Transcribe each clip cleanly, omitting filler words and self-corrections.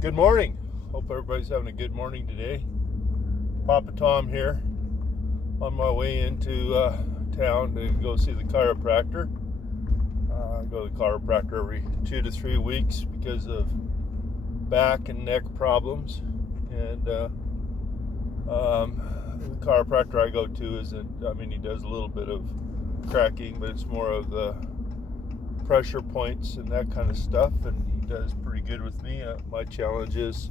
Good morning. Hope everybody's having a good morning today. Papa Tom here, on my way into town to go see the chiropractor. I go to the chiropractor every 2 to 3 weeks because of back and neck problems. And the chiropractor I go to he does a little bit of cracking, but it's more of the pressure points and that kind of stuff, and he does pretty good with me. My challenge is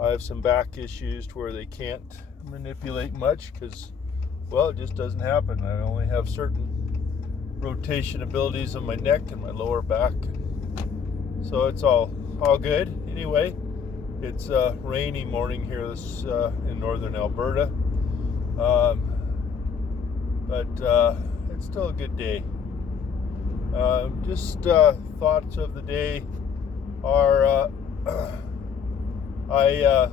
I have some back issues to where they can't manipulate much because, well, it just doesn't happen. I only have certain rotation abilities on my neck and my lower back, so it's all good. Anyway, it's a rainy morning here in northern Alberta, but it's still a good day. Thoughts of the day are I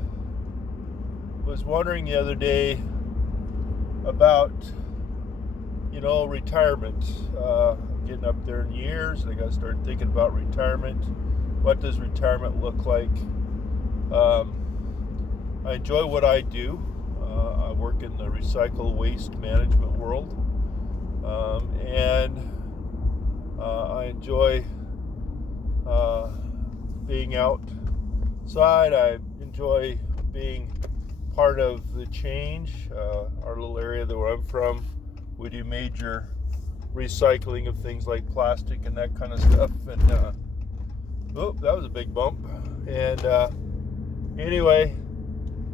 was wondering the other day about, retirement. I'm getting up there in years. I got to start thinking about retirement. What does retirement look like? I enjoy what I do. I work in the recycle waste management world, and I enjoy being outside. I enjoy being part of the change. Our little area where I'm from, we do major recycling of things like plastic and that kind of stuff. And that was a big bump. And anyway,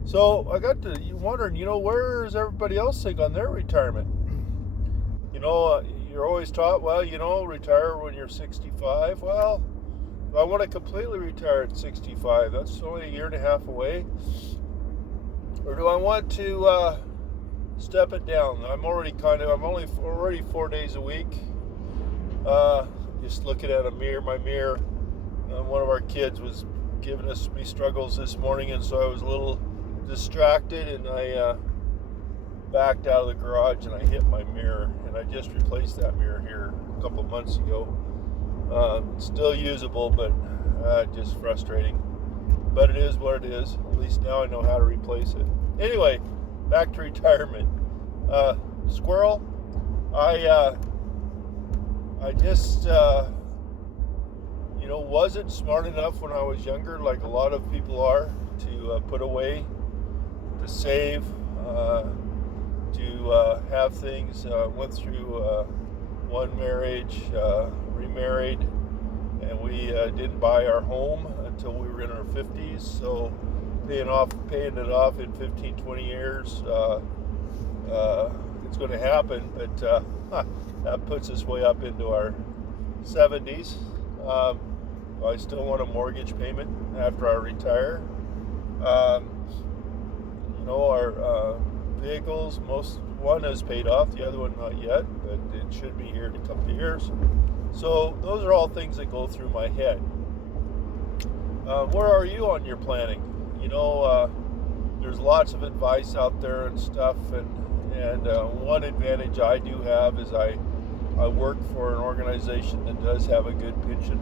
so I got to wondering, where is everybody else think on their retirement? You're always taught, retire when you're 65. Well, I want to completely retire at 65. That's only a year and a half away. Or do I want to step it down? I'm only already 4 days a week. Just looking at my mirror. One of our kids was giving me struggles this morning, and so I was a little distracted, and I backed out of the garage and I hit my mirror, and I just replaced that mirror here a couple of months ago. Still usable, but just frustrating. But it is what it is. At least now I know how to replace it. Anyway, back to retirement. Squirrel. I just wasn't smart enough when I was younger, like a lot of people are, to put away, to save, to have things. Went through one marriage, remarried, and we didn't buy our home until we were in our 50s. So paying it off in 15, 20 years, it's going to happen. But that puts us way up into our 70s. I still want a mortgage payment after I retire. Our vehicles, one is paid off, the other one not yet, but it should be here in a couple of years. So those are all things that go through my head. Where are you on your planning? There's lots of advice out there and stuff, and one advantage I do have is I work for an organization that does have a good pension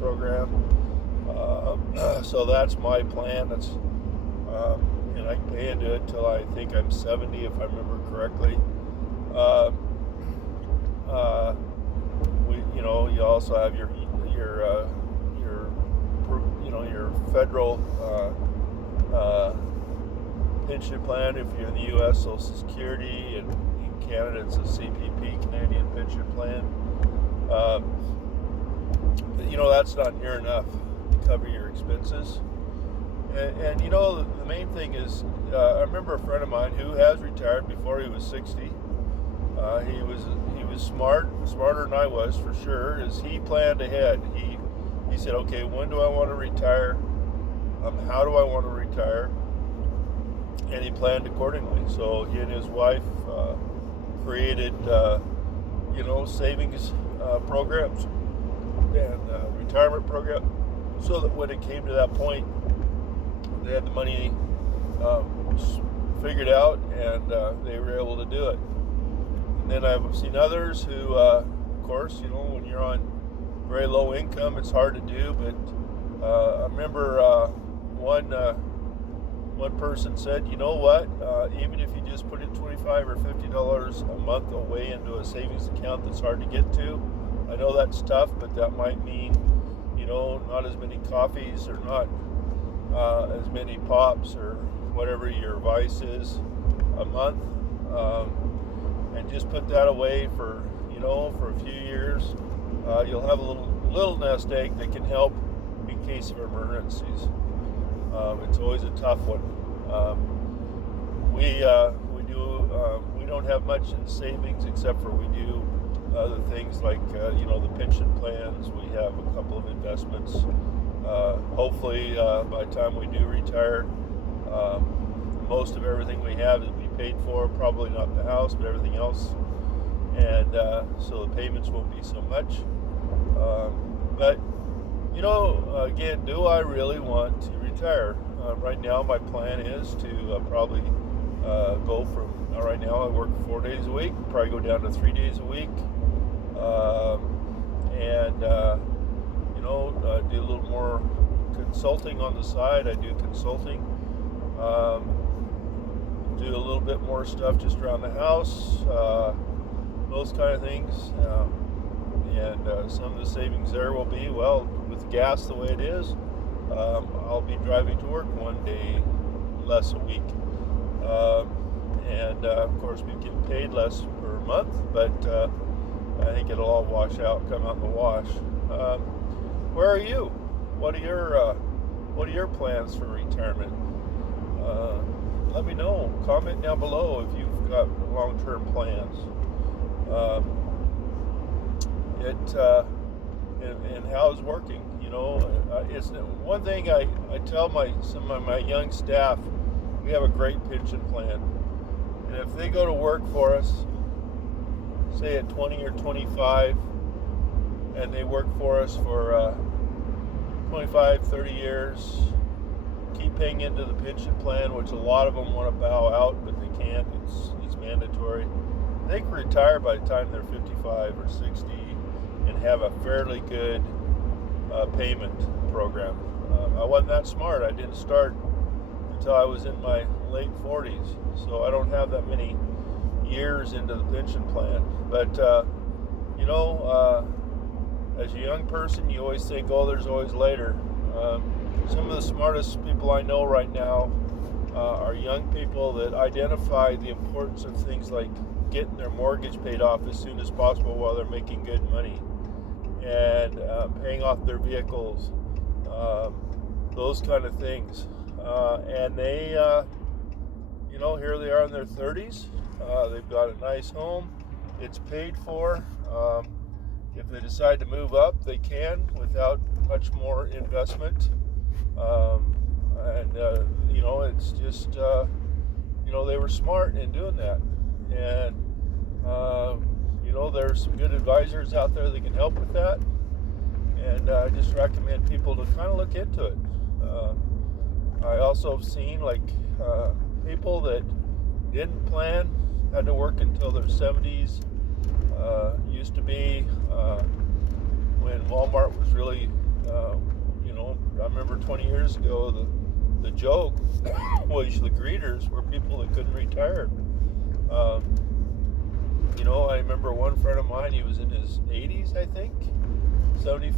program. So that's my plan. And I can pay into it till I think I'm 70, if I remember correctly. You also have your federal pension plan if you're in the U.S. Social Security, and in Canada it's a CPP, Canadian Pension Plan. But that's not near enough to cover your expenses. And the main thing is, I remember a friend of mine who has retired before he was 60. He was smarter than I was for sure. Is he planned ahead? He said, okay, when do I want to retire? How do I want to retire? And he planned accordingly. So he and his wife created, savings programs and retirement program, so that when it came to that point, they had the money figured out, and they were able to do it. And then I've seen others who, of course, when you're on very low income, it's hard to do, but I remember one person said, you know what, even if you just put in $25 or $50 a month away into a savings account that's hard to get to, I know that's tough, but that might mean, not as many coffees or not as many pops or whatever your vice is a month, and just put that away for a few years. You'll have a little nest egg that can help in case of emergencies. It's always a tough one. We don't have much in savings, except for we do other things like the pension plans. We have a couple of investments. Hopefully, by the time we do retire, most of everything we have will be paid for. Probably not the house, but everything else, and so the payments won't be so much. But again, do I really want to retire? Right now, my plan is to probably go from. Right now, I work 4 days a week. Probably go down to 3 days a week, and do a little more consulting on the side. I do consulting. Do a little bit more stuff just around the house, those kind of things. And some of the savings there will be, with gas the way it is, I'll be driving to work 1 day less a week. And of course, we get paid less per month, but I think it'll all wash out, come out in the wash. Where are you? What are your plans for retirement? Let me know. Comment down below if you've got long-term plans. And how it's working. It's one thing I tell some of my young staff. We have a great pension plan, and if they go to work for us, say at 20 or 25, and they work for us for 25, 30 years, keep paying into the pension plan, which a lot of them want to bow out, but they can't. It's mandatory. They can retire by the time they're 55 or 60 and have a fairly good payment program. I wasn't that smart. I didn't start until I was in my late 40s, so I don't have that many years into the pension plan. But as a young person, you always think, oh, there's always later. Some of the smartest people I know right now are young people that identify the importance of things like getting their mortgage paid off as soon as possible while they're making good money, and paying off their vehicles, those kind of things. And they, here they are in their 30s. They've got a nice home. It's paid for. If they decide to move up, they can without much more investment. It's just, they were smart in doing that. And, there's some good advisors out there that can help with that. And I just recommend people to kind of look into it. I also have seen people that didn't plan, had to work until their 70s. Used to be when Walmart was really, I remember 20 years ago, the joke was the greeters were people that couldn't retire. I remember one friend of mine, he was in his 80s, I think, late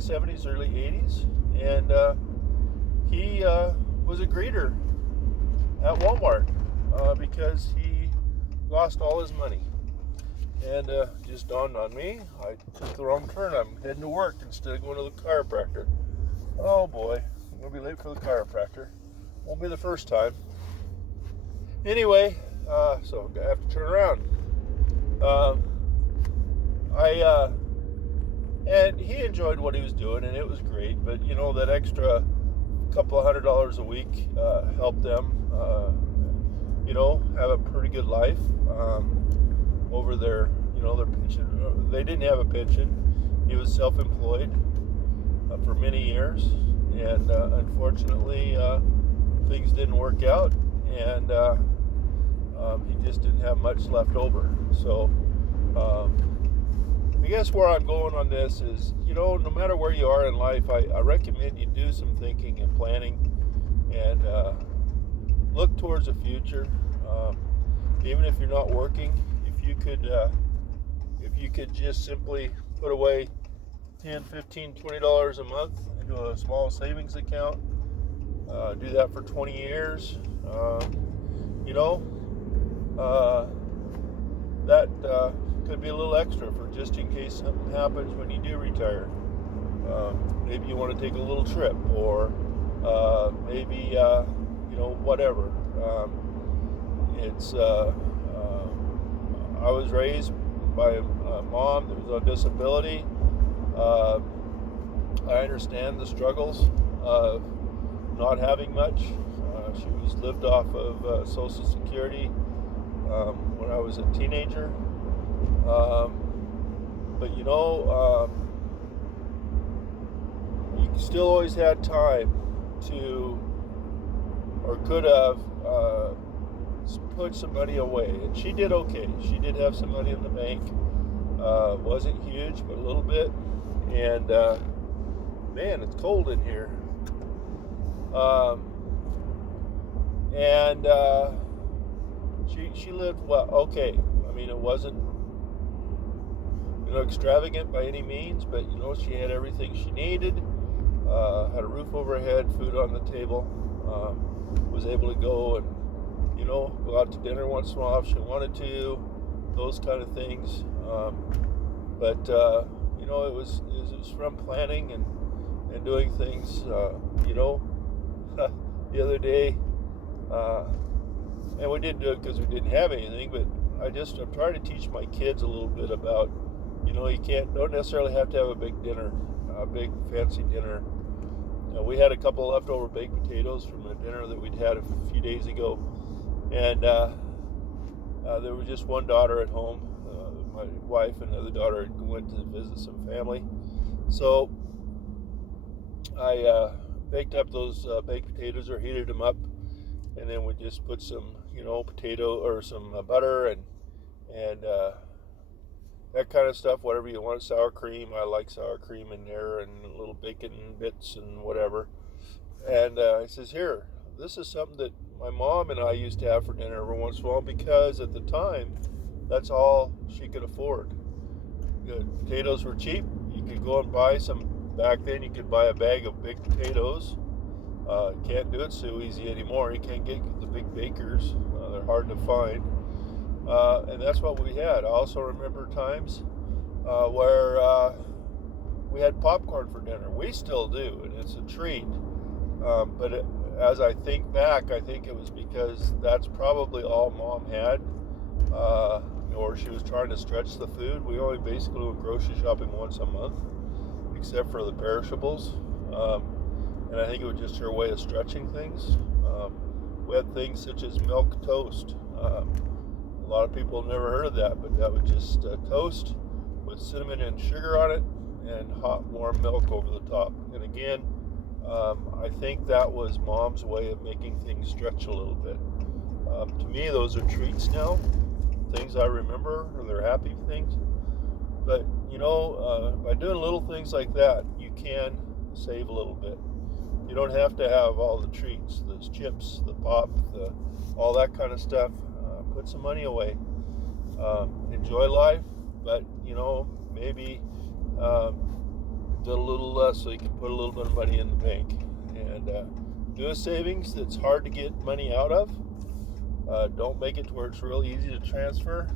70s, early 80s, and he was a greeter at Walmart because he lost all his money. And just dawned on me, I took the wrong turn. I'm heading to work instead of going to the chiropractor. Oh boy, I'm going to be late for the chiropractor. Won't be the first time. Anyway, so I have to turn around. And he enjoyed what he was doing, and it was great. But that extra couple of $100 a week helped them, have a pretty good life. Over their pension. They didn't have a pension. He was self-employed for many years, and unfortunately, things didn't work out, and he just didn't have much left over. So, guess where I'm going on this is, no matter where you are in life, I recommend you do some thinking and planning and look towards the future. Even if you're not working, if you could just simply put away $10, $15, $20 a month into a small savings account, do that for 20 years, that could be a little extra for just in case something happens when you do retire. Maybe you want to take a little trip, or maybe whatever. I was raised by a mom that was on disability. I understand the struggles of not having much. She was lived off of Social Security when I was a teenager. But you still always had time to, or could have, put some money away. And she did okay. She did have some money in the bank. Wasn't huge, but a little bit. And man, it's cold in here. She lived well. Okay, I mean, it wasn't extravagant by any means, but she had everything she needed. Had a roof over her head, food on the table. Was able to go and go out to dinner once in a while if she wanted to. Those kind of things. But it was from planning and doing things. The other day, and we didn't do it because we didn't have anything, but I'm trying to teach my kids a little bit about, you don't necessarily have to have a big dinner, a big fancy dinner. We had a couple leftover baked potatoes from a dinner that we'd had a few days ago, and there was just one daughter at home. My wife and the other daughter went to visit some family, so I baked up those baked potatoes, or heated them up, and then we just put some potato or some butter and that kind of stuff, whatever you want. Sour cream, I like sour cream in there, and little bacon bits and whatever. And I says, here, this is something that my mom and I used to have for dinner every once in a while, because at the time that's all she could afford. The potatoes were cheap. You could go and buy some. Back then you could buy a bag of big potatoes. Can't do it so easy anymore. You can't get the big bakers. They're hard to find. And that's what we had. I also remember times where we had popcorn for dinner. We still do, and it's a treat. But as I think back, I think it was because that's probably all Mom had, or she was trying to stretch the food. We only basically went grocery shopping once a month, except for the perishables. And I think it was just her way of stretching things. We had things such as milk toast. A lot of people have never heard of that, but that was just toast with cinnamon and sugar on it, and hot warm milk over the top. And again, I think that was Mom's way of making things stretch a little bit. To me, those are treats now, things I remember, or they're happy things. But by doing little things like that, you can save a little bit. You don't have to have all the treats, the chips, the pop, all that kind of stuff. Put some money away. Enjoy life, but maybe do a little less so you can put a little bit of money in the bank, and do a savings that's hard to get money out of. Don't make it to where it's real easy to transfer,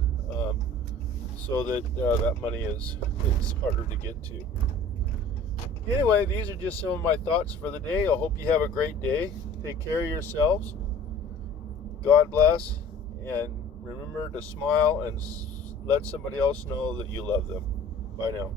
so that that money is harder to get to. Anyway, these are just some of my thoughts for the day. I hope you have a great day. Take care of yourselves. God bless, and remember to smile and let somebody else know that you love them. Bye now.